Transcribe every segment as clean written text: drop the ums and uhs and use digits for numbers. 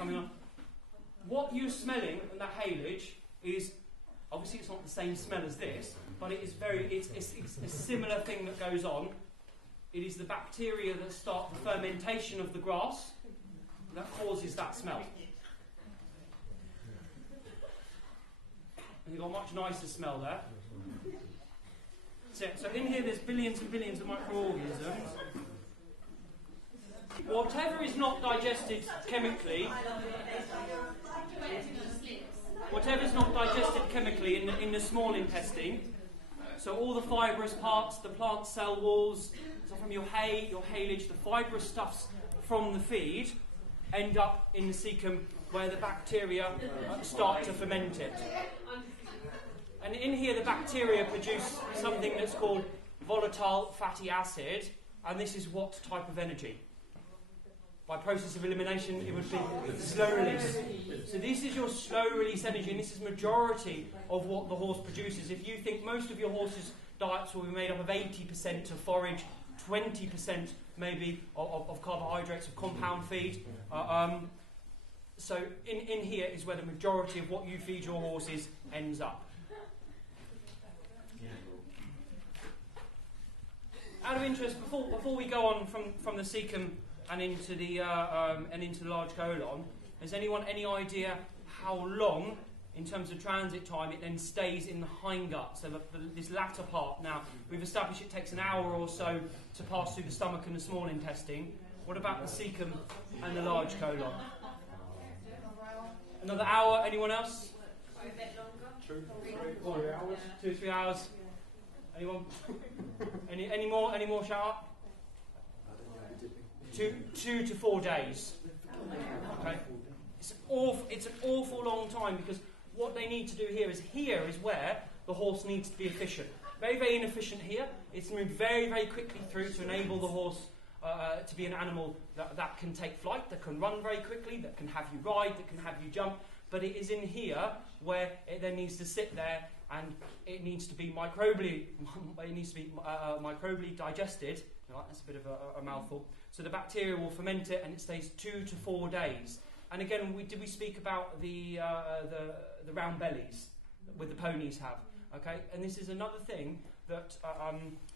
coming on. What you're smelling in that haylage is, obviously it's not the same smell as this, but it is it's a similar thing that goes on. It is the bacteria that start the fermentation of the grass that causes that smell. And you've got a much nicer smell there. So in here there's billions and billions of microorganisms. Whatever is not digested chemically, in the small intestine, so all the fibrous parts, the plant cell walls, so from your hay, your haylage, the fibrous stuffs from the feed end up in the cecum where the bacteria start to ferment it. And in here the bacteria produce something that's called volatile fatty acid, and this is what type of energy? By process of elimination, it would be slow release. So this is your slow release energy, and this is majority of what the horse produces. If you think most of your horse's diets will be made up of 80% of forage, 20% maybe of carbohydrates, of compound feed. So in here is where the majority of what you feed your horses ends up. Out of interest, before we go on from the cecum and into the large colon, has anyone any idea how long, in terms of transit time, it then stays in the hindgut? So this latter part. Now we've established it takes an hour or so to pass through the stomach and the small intestine. What about the cecum and the large colon? Another hour. Anyone else? A bit longer. 2 or 3 hours. 2 or 3 hours. Anyone? Any more? Shout out. 2 to 4 days. Okay. It's an awful long time, because what they need to do here is where the horse needs to be efficient. Very, very inefficient here. It's moved very, very quickly through to enable the horse to be an animal that can take flight, that can run very quickly, that can have you ride, that can have you jump. But it is in here where it then needs to sit there, and it needs to be microbially digested. Right, that's a bit of a mouthful. So the bacteria will ferment it, and it stays 2 to 4 days. And again, did we speak about the round bellies that the ponies have? Okay, and this is another thing that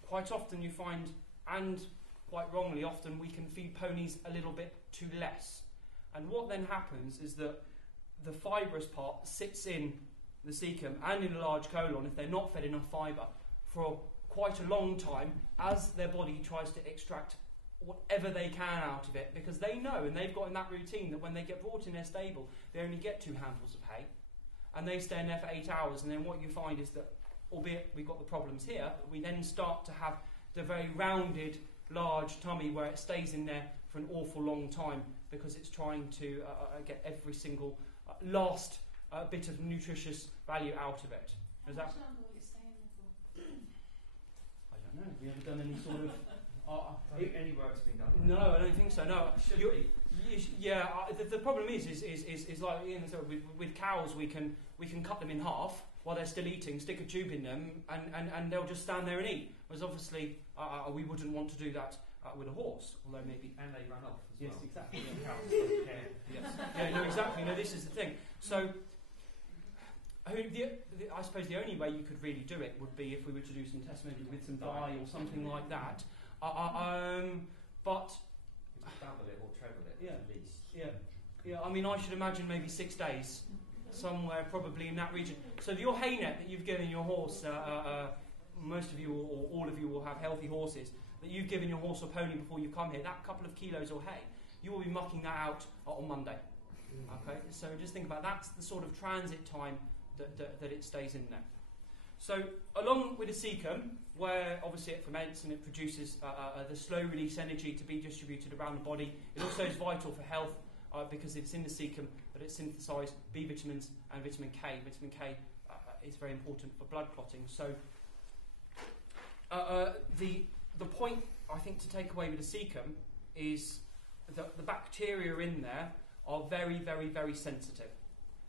quite often you find, and quite wrongly often, we can feed ponies a little bit too less. And what then happens is that the fibrous part sits in the cecum and in the large colon, if they're not fed enough fibre, for quite a long time, as their body tries to extract whatever they can out of it, because they know, and they've got in that routine, that when they get brought in their stable, they only get 2 handfuls of hay, and they stay in there for 8 hours. And then what you find is that, albeit we've got the problems here, we then start to have the very rounded, large tummy where it stays in there for an awful long time, because it's trying to get every single last bit of nutritious value out of it. How much longer will it stay in there for? I don't know. Have you ever done any sort of... I don't think any work's been done. No, I don't think so. No, the problem is like Ian said, with cows, we can cut them in half while they're still eating, stick a tube in them, and they'll just stand there and eat. Whereas obviously we wouldn't want to do that with a horse, although maybe. And they run off as well. Yes, exactly. Cows don't care. Yes. Yeah, no, exactly. No, this is the thing. So, I suppose the only way you could really do it would be if we were to do some tests, maybe with some dye or something like that. But double it or treble it, yeah, at least. Yeah. I mean, I should imagine maybe 6 days, somewhere probably in that region. So your hay net that you've given your horse, most of you or all of you will have healthy horses that you've given your horse or pony before you come here. That couple of kilos of hay, you will be mucking that out on Monday. Okay, so just think about that's the sort of transit time that it stays in there. So along with the cecum, where obviously it ferments and it produces the slow release energy to be distributed around the body, it also is vital for health because it's in the cecum that it synthesises B vitamins and vitamin K. Vitamin K is very important for blood clotting. So the point I think to take away with the cecum is that the bacteria in there are very, very, very sensitive,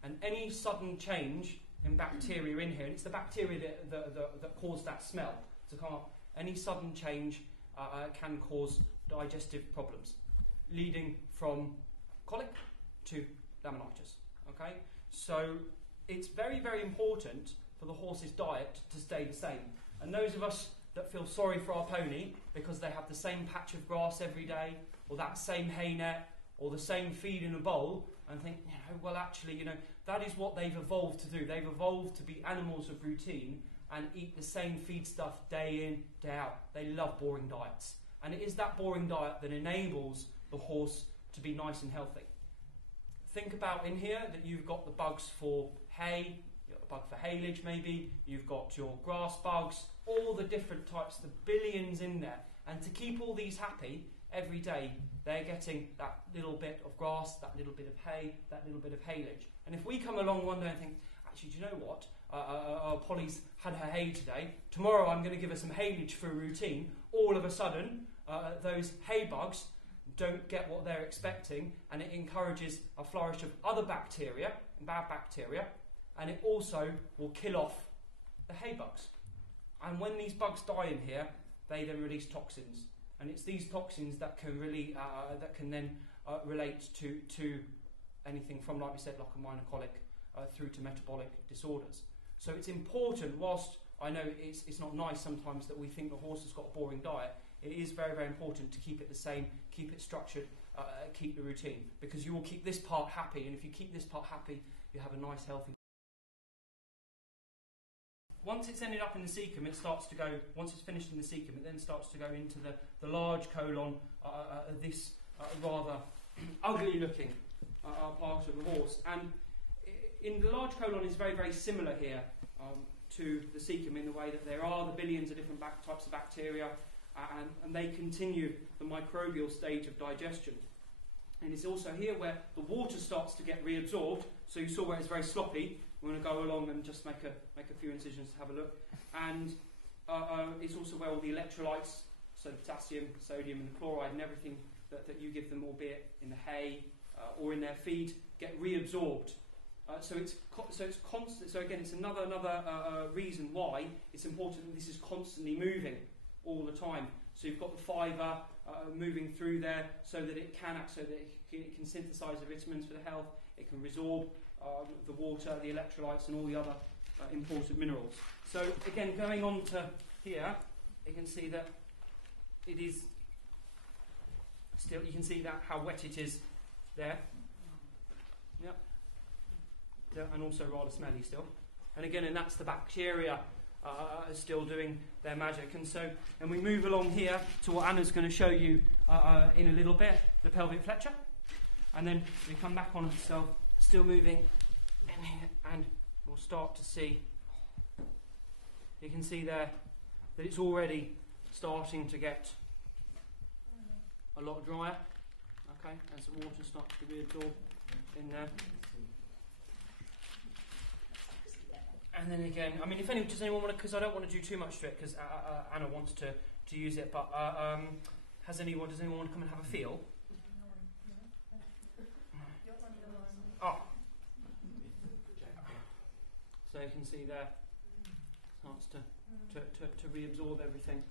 and any sudden change in bacteria in here, and it's the bacteria that cause that smell to come up. Any sudden change can cause digestive problems, leading from colic to laminitis. Okay, so it's very, very important for the horse's diet to stay the same. And those of us that feel sorry for our pony because they have the same patch of grass every day, or that same hay net, or the same feed in a bowl, and think, well, actually, that is what they've evolved to do. They've evolved to be animals of routine and eat the same feed stuff day in, day out. They love boring diets. And it is that boring diet that enables the horse to be nice and healthy. Think about in here that you've got the bugs for hay, you've got the bug for haylage maybe, you've got your grass bugs, all the different types, the billions in there. And to keep all these happy, every day they're getting that little bit of grass, that little bit of hay, that little bit of haylage. And if we come along one day and think, actually, do you know what? Polly's had her hay today. Tomorrow I'm going to give her some haylage for a routine. All of a sudden, those hay bugs don't get what they're expecting, and it encourages a flourish of other bacteria, bad bacteria, and it also will kill off the hay bugs. And when these bugs die in here, they then release toxins. And it's these toxins that can really then relate to anything from, like we said, like a minor colic through to metabolic disorders. So it's important, whilst I know it's not nice sometimes that we think the horse has got a boring diet, it is very, very important to keep it the same, keep it structured, keep the routine, because you will keep this part happy, and if you keep this part happy, you have a nice, healthy. Once it's ended up in the cecum, it starts to go, once it's finished in the cecum, it then starts to go into the large colon, this rather ugly looking part of the horse. And in the large colon is very, very similar here to the cecum in the way that there are the billions of different types of bacteria, and they continue the microbial stage of digestion. And it's also here where the water starts to get reabsorbed. So you saw where it's very sloppy. We're going to go along and just make a few incisions to have a look. And it's also where all the electrolytes, so the potassium, sodium and the chloride and everything that you give them, albeit in the hay or in their feed, get reabsorbed. So it's constant. So again, it's another reason why it's important that this is constantly moving all the time. So you've got the fibre moving through there so that it can act, so that it can synthesise the vitamins for the health, it can resorb the water, the electrolytes and all the other important minerals. So again, going on to here, you can see that it is still, you can see that how wet it is there. Yep. And also rather smelly still. And again, and that's the bacteria still doing their magic. And so, and we move along here to what Anna's going to show you in a little bit, the pelvic flexure. And then we come back on itself, still moving in here, and we'll start to see, you can see there that it's already starting to get a lot drier. Okay, and some water starts to reabsorb in there. And then again, I mean, if anyone, does anyone want to, because I don't want to do too much to it, because Anna wants to use it, but does anyone want to come and have a feel? Oh. So you can see there, starts to reabsorb everything.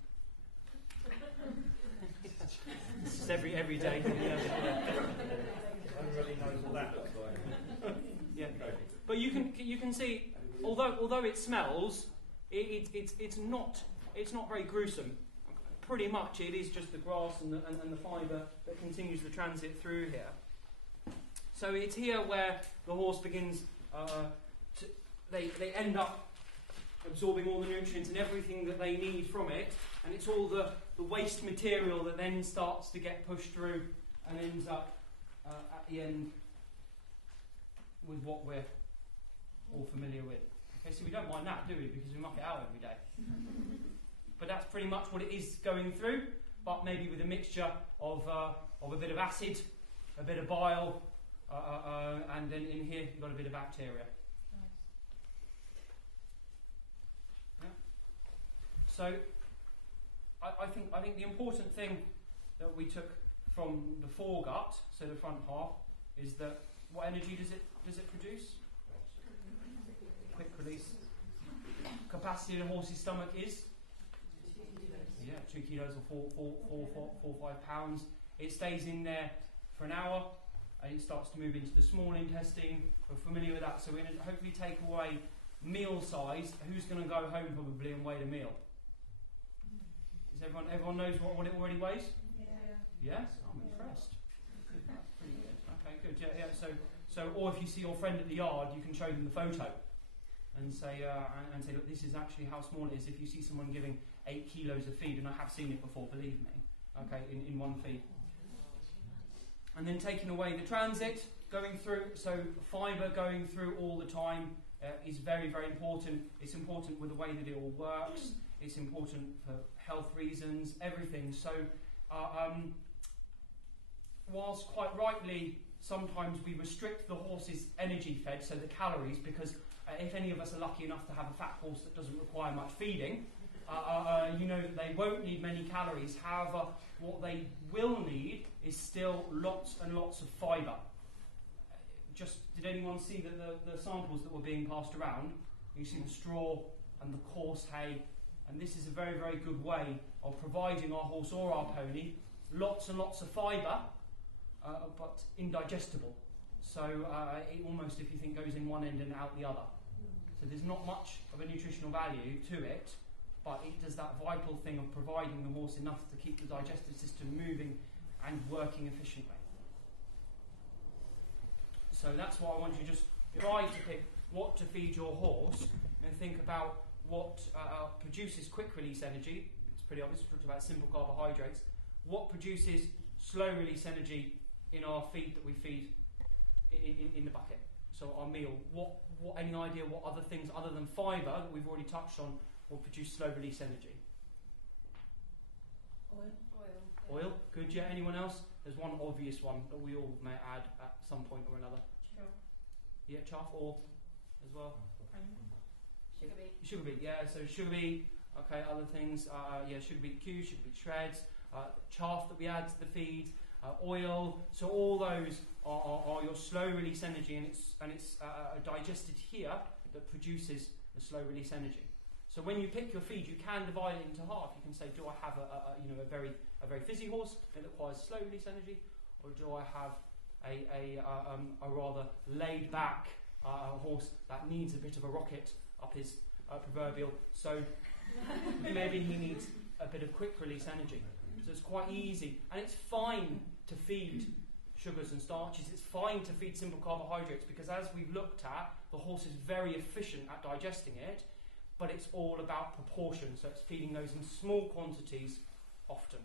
This is every day. Yeah. Everybody knows what that looks like. Yeah. But you can see, although it smells, it's not very gruesome. Pretty much, it is just the grass and the fibre that continues the transit through here. So it's here where the horse begins. They end up absorbing all the nutrients and everything that they need from it, and it's all the waste material that then starts to get pushed through and ends up at the end with what we're all familiar with. Okay, so we don't mind that, do we? Because we muck it out every day. But that's pretty much what it is going through, but maybe with a mixture of a bit of acid, a bit of bile, and then in here you've got a bit of bacteria. Yeah. So I think the important thing that we took from the foregut, so the front half, is that what energy does it produce? Quick release. Capacity of the horse's stomach is 2 kilos or 4 5 pounds. It stays in there for an hour, and it starts to move into the small intestine. We're familiar with that, so we're going to hopefully take away meal size. Who's going to go home probably and weigh the meal? Is everyone knows what it already weighs? Yeah? I'm impressed. That's pretty good. Okay, good. Yeah. So, or if you see your friend at the yard, you can show them the photo and say, look, this is actually how small it is. If you see someone giving 8 kilos of feed, and I have seen it before, believe me. Okay, in one feed. And then taking away the transit, going through, so fibre going through all the time is very, very important. It's important with the way that it all works. It's important for health reasons, everything. So, whilst quite rightly, sometimes we restrict the horse's energy fed, so the calories, because if any of us are lucky enough to have a fat horse that doesn't require much feeding, you know that they won't need many calories. However, what they will need is still lots and lots of fibre. Did anyone see the samples that were being passed around? You see the straw and the coarse hay, and this is a very, very good way of providing our horse or our pony lots and lots of fibre, but indigestible. So it almost, if you think, goes in one end and out the other. So there's not much of a nutritional value to it, but it does that vital thing of providing the horse enough to keep the digestive system moving and working efficiently. So that's why I want you to just try to pick what to feed your horse and think about what produces quick release energy. It's pretty obvious, we talked about simple carbohydrates. What produces slow release energy in our feed that we feed in the bucket? So our meal. What any idea what other things other than fibre that we've already touched on will produce slow release energy? Oil. Good. Yeah. Anyone else? There's one obvious one that we all may add at some point or another. Chaff. Yeah, chaff or as well. Sugar beet. Sugar beet. Yeah. So sugar beet. Okay. Other things. Sugar beet cubes, sugar beet shreds, chaff that we add to the feed. Oil. So all those are your slow release energy, and it's digested here that produces the slow release energy. So when you pick your feed, you can divide it into half. You can say, do I have a very fizzy horse that requires slow release energy, or do I have a rather laid back horse that needs a bit of a rocket up his proverbial? So maybe he needs a bit of quick release energy. So it's quite easy, and it's fine to feed sugars and starches. It's fine to feed simple carbohydrates, because as we've looked at, the horse is very efficient at digesting it, but it's all about proportion. So it's feeding those in small quantities often.